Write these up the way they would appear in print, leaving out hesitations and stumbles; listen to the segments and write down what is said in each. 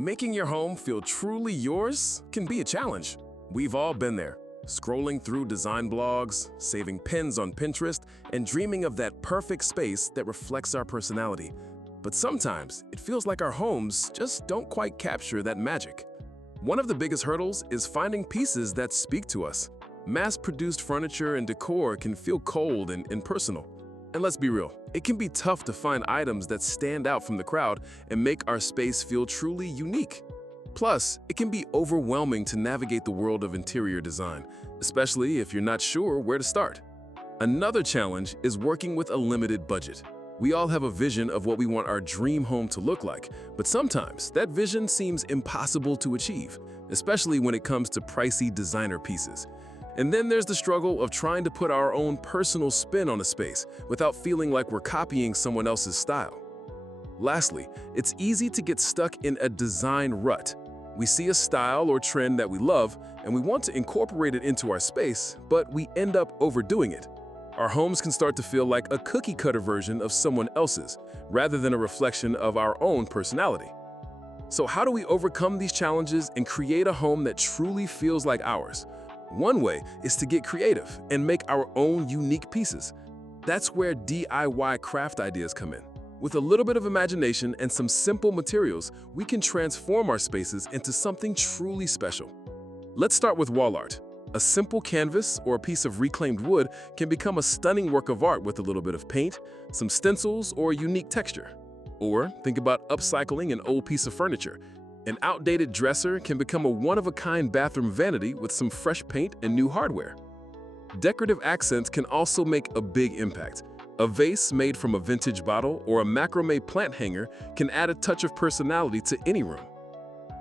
Making your home feel truly yours can be a challenge. We've all been there, scrolling through design blogs, saving pins on Pinterest, and dreaming of that perfect space that reflects our personality. But sometimes it feels like our homes just don't quite capture that magic. One of the biggest hurdles is finding pieces that speak to us. Mass-produced furniture and decor can feel cold and impersonal. And let's be real, it can be tough to find items that stand out from the crowd and make our space feel truly unique. Plus, it can be overwhelming to navigate the world of interior design, especially if you're not sure where to start. Another challenge is working with a limited budget. We all have a vision of what we want our dream home to look like, but sometimes that vision seems impossible to achieve, especially when it comes to pricey designer pieces. And then there's the struggle of trying to put our own personal spin on a space without feeling like we're copying someone else's style. Lastly, it's easy to get stuck in a design rut. We see a style or trend that we love, and we want to incorporate it into our space, but we end up overdoing it. Our homes can start to feel like a cookie-cutter version of someone else's, rather than a reflection of our own personality. So how do we overcome these challenges and create a home that truly feels like ours? One way is to get creative and make our own unique pieces. That's where DIY craft ideas come in. With a little bit of imagination and some simple materials, we can transform our spaces into something truly special. Let's start with wall art. A simple canvas or a piece of reclaimed wood can become a stunning work of art with a little bit of paint, some stencils, or a unique texture. Or think about upcycling an old piece of furniture. An outdated dresser can become a one-of-a-kind bathroom vanity with some fresh paint and new hardware. Decorative accents can also make a big impact. A vase made from a vintage bottle or a macrame plant hanger can add a touch of personality to any room.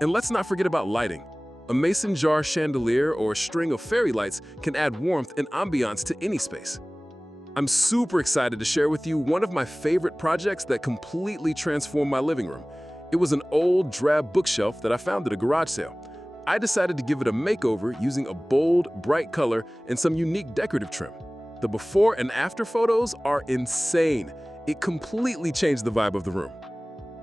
And let's not forget about lighting. A mason jar chandelier or a string of fairy lights can add warmth and ambiance to any space. I'm super excited to share with you one of my favorite projects that completely transformed my living room. It was an old, drab bookshelf that I found at a garage sale. I decided to give it a makeover using a bold, bright color and some unique decorative trim. The before and after photos are insane. It completely changed the vibe of the room.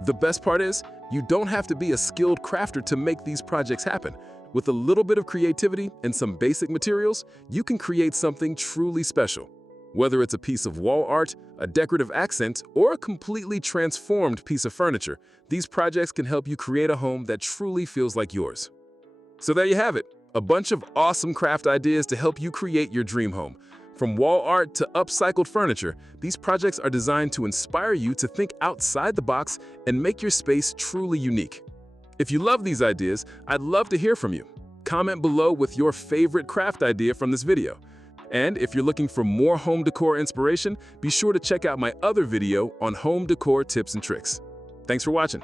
The best part is, you don't have to be a skilled crafter to make these projects happen. With a little bit of creativity and some basic materials, you can create something truly special. Whether it's a piece of wall art, a decorative accent, or a completely transformed piece of furniture, these projects can help you create a home that truly feels like yours. So there you have it, a bunch of awesome craft ideas to help you create your dream home. From wall art to upcycled furniture, these projects are designed to inspire you to think outside the box and make your space truly unique. If you love these ideas, I'd love to hear from you. Comment below with your favorite craft idea from this video. And if you're looking for more home decor inspiration, be sure to check out my other video on home decor tips and tricks. Thanks for watching.